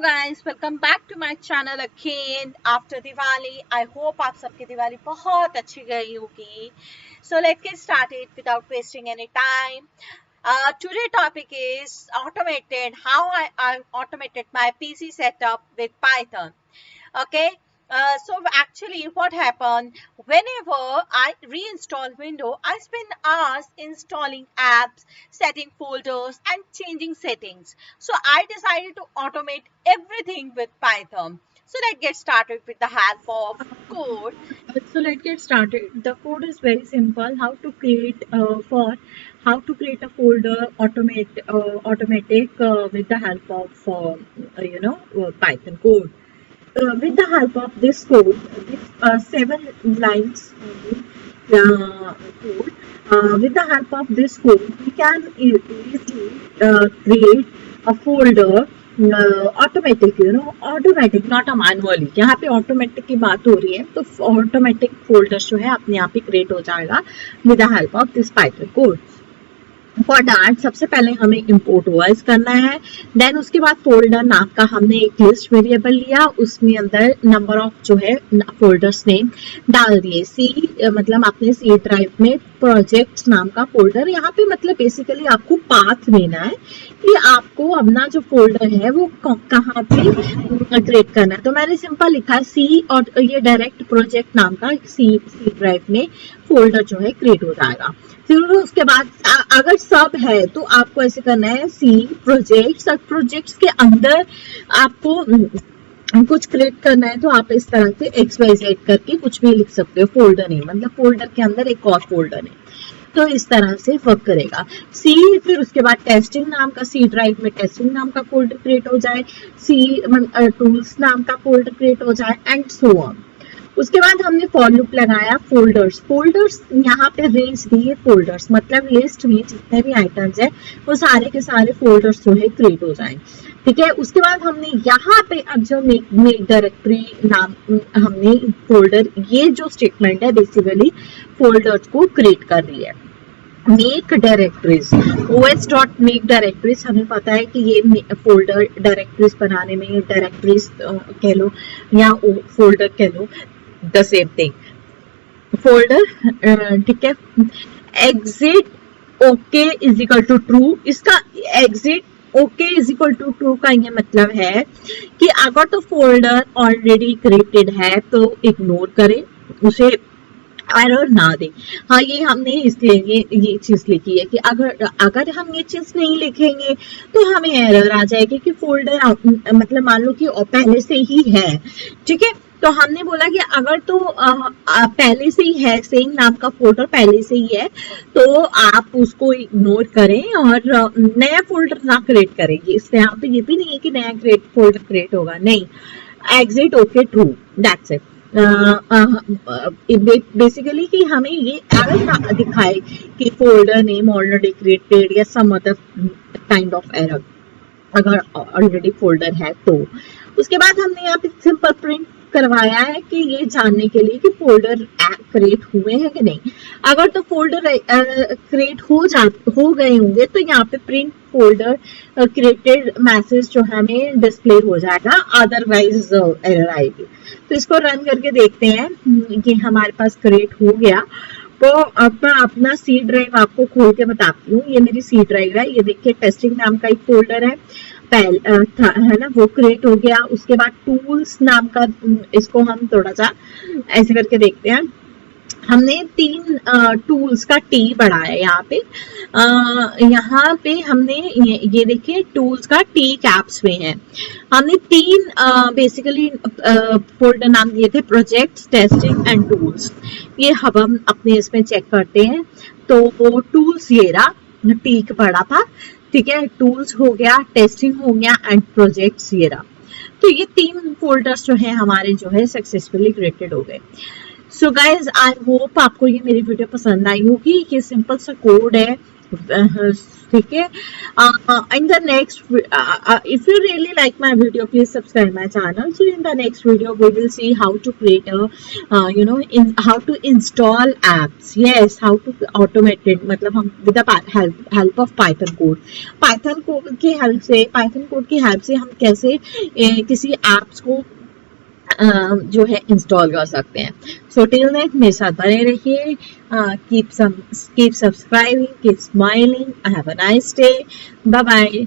guys, welcome back to my channel again after Diwali. I hope आप सबकी दिवाली बहुत अच्छी गई होगी. So let's get started without wasting any time. Today topic is automated. How I automated my PC setup with Python. Okay. So actually what happened, whenever I reinstall Windows, I spend hours installing apps, setting folders and changing settings. So I decided to automate everything with Python. So let's get started with the help of code. So let's get started. The code is very simple. How to create a folder automatic with the help of Python code. With the help of this code, this 7 lines code. With the help of this code, we can easily create a folder automatic not a manually. यहाँ पे automatic की बात हो रही है, तो automatic folder जो है अपने आप ही क्रिएट हो जाएगा with the help of this Python code. For that सबसे पहले हमें इंपोर्ट ओएस करना है. देन उसके बाद फोल्डर नाम का हमने एक लिस्ट वेरिएबल लिया, उसमें अंदर नंबर ऑफ जो है फोल्डर्स नेम डाल दिए. मतलब आपने सी ड्राइव में प्रोजेक्ट्स नाम का फोल्डर, यहाँ पे मतलब बेसिकली आपको पाथ देना है कि आपको अपना जो फोल्डर है वो कहाँ पे क्रिएट करना है. तो मैंने सिंपल लिखा है सी, और ये डायरेक्ट प्रोजेक्ट नाम का सी ड्राइव में फोल्डर जो है क्रिएट हो जाएगा. फिर उसके बाद अगर सब है तो आपको ऐसे करना है सी प्रोजेक्ट, सब प्रोजेक्ट्स के अंदर आपको कुछ क्रिएट करना है, तो आप इस तरह से XYZ करके कुछ भी लिख सकते हो. फोल्डर नहीं, मतलब फोल्डर के अंदर एक और फोल्डर है, तो इस तरह से वर्क करेगा. सी, फिर उसके बाद टेस्टिंग नाम का सी ड्राइव में टेस्टिंग नाम का फोल्डर क्रिएट हो जाए, सी टूल्स नाम का फोल्डर क्रिएट हो जाए एंड सो ऑन. उसके बाद हमने फॉर लूप लगाया. फोल्डर्स यहाँ पे रेंज दिए फोल्डर्स, मतलब लिस्ट में जितने भी आइटम्स है वो सारे के सारे फोल्डर्स जो है क्रिएट हो जाए. ठीक है. उसके बाद हमने यहाँ पे अब जो मेक डायरेक्टरी नाम हमने फोल्डर, ये जो स्टेटमेंट है बेसिकली फोल्डर्स को क्रिएट कर रही है. मेक डायरेक्टरीज, os.make डायरेक्टरीज, हमें पता है कि ये फोल्डर डायरेक्टरीज बनाने में डायरेक्टरीज कह लो या फोल्डर कह लो, द सेम थिंग. फोल्डर ठीक है. Exit okay is equal to true. इसका exit okay is equal to true का ये मतलब है कि अगर तो फोल्डर ऑलरेडी क्रिएटेड है तो इग्नोर करे, उसे एरर ना दे. हाँ, ये हमने इसलिए ये चीज लिखी है कि अगर हम ये चीज नहीं लिखेंगे तो हमें एरर आ जाएगी कि फोल्डर मतलब मान लो कि पहले से ही है. ठीक है. तो हमने बोला कि अगर तो पहले से ही है, सेम नाम का फोल्डर पहले से ही है, तो आप उसको इग्नोर करें और नया फोल्डर ना क्रिएट करेंगे. इससे यहाँ पे ये भी नहीं है कि नया फोल्डर क्रिएट होगा, नहीं. Exit okay true, that's it. Basically कि हमें ये एरर दिखाए कि फोल्डर नेम ऑलरेडी क्रिएटेड या some other kind of error अगर ऑलरेडी फोल्डर है तो. उसके बाद हमने यहाँ पे सिंपल प्रिंट करवाया है कि ये जानने के लिए कि फोल्डर क्रिएट हुए हैं कि नहीं. अगर तो फोल्डर क्रिएट हो गए होंगे तो यहाँ पे प्रिंट फोल्डर क्रिएटेड मैसेज जो हमें डिस्प्ले हो जाएगा, अदरवाइज एरर आएगी. तो इसको रन करके देखते हैं कि हमारे पास क्रिएट हो गया. तो अब मैं अपना सी ड्राइव आपको खोल के बताती हूँ. ये मेरी सी ड्राइव है, ये देखिए टेस्टिंग नाम का एक फोल्डर है है ना, वो क्रिएट हो गया. उसके बाद टूल्स नाम का, इसको हम थोड़ा सा ऐसे करके देखते हैं. हमने 3 टूल्स का टी बढ़ाया यहाँ पे हमने ये देखिए टूल्स का टी कैप्स में है. हमने 3 बेसिकली फोल्डर नाम दिए थे, प्रोजेक्ट्स, टेस्टिंग एंड टूल्स. ये हम अपने इसमें चेक करते हैं. तो टूल्स ये रहा, टी बड़ा था. ठीक है. टूल्स हो गया, टेस्टिंग हो गया एंड प्रोजेक्ट्स ये रहा. तो ये 3 फोल्डर्स जो है हमारे जो है सक्सेसफुली क्रिएटेड हो गए. सो गाइज, आई होप आपको ये मेरी वीडियो पसंद आई होगी. ये सिंपल सा कोड है, ठीक है. In the next, if you really like my video, please subscribe my channel. So in the next video, we will see how to create a, how to install apps. Yes, how to automate it. मतलब हम with the help of Python code. Python code की help से हम कैसे किसी apps को जो है इंस्टॉल कर सकते हैं. सो टिल नेक्स्ट मेरे साथ बने रहिए. Keep subscribing, keep smiling. Have a nice day. Bye bye.